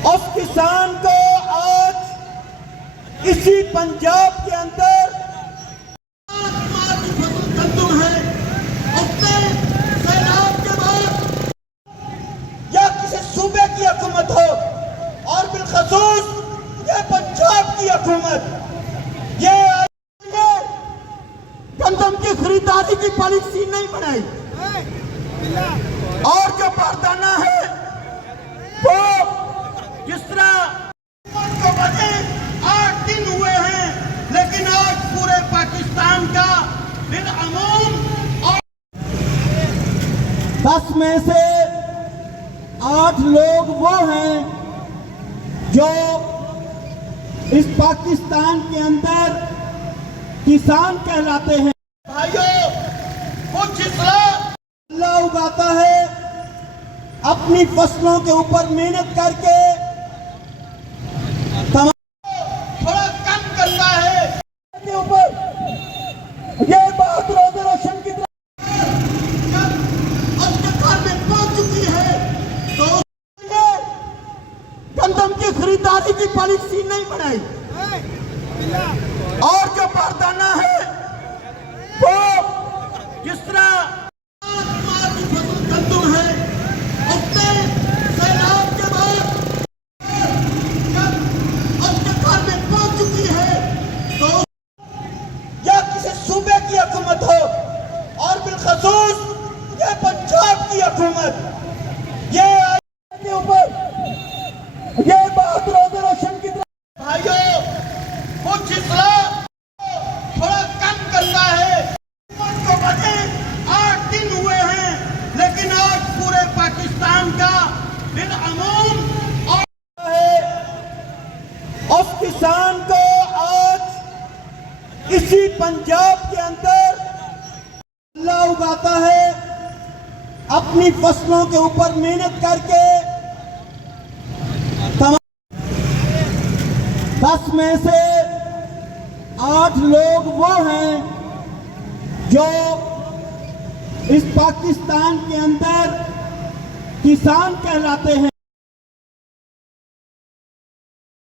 उस किसान को आज इसी पंजाब के अंदर गंदम है, उसने सैलाब के बाद या किसी सूबे की हुकूमत हो और बिलखसूस ये पंजाब की हुकूमत ये गंदम की खरीदारी की पॉलिसी नहीं बनाई और जो बारदाना है वो जिस तरह को बने 8 दिन हुए हैं, लेकिन आज पूरे पाकिस्तान का बिलअमूम 10 में से 8 लोग वो हैं जो इस पाकिस्तान के अंदर किसान कहलाते हैं। भाइयों, कुछ अल्लाह उगाता है अपनी फसलों के ऊपर मेहनत करके, थोड़ा कम करता है के ऊपर। ये बात रोज़े रोशन की उसके घर में पहुंच चुकी है तो गंदम की खरीदारी की पॉलिसी नहीं बनाई और जो बारदाना है वो जिस तरह गंदम है, उसने सैलाब के बाद उसके घर में पहुंच चुकी है तो या किसी सूबे की हुकूमत हो और बिलखसूस ये पंजाब की हुकूमत ये के ऊपर ये बात रोज़े रोशन की भाइयों, कुछ थोड़ा कम करता है को बने 8 दिन हुए हैं, लेकिन आज पूरे पाकिस्तान का बिलअमूम उस किसान को आज इसी पंजाब के अंदर अल्लाह उगाता है अपनी फसलों के ऊपर मेहनत करके। 10 में से 8 लोग वो हैं जो इस पाकिस्तान के अंदर किसान कहलाते हैं।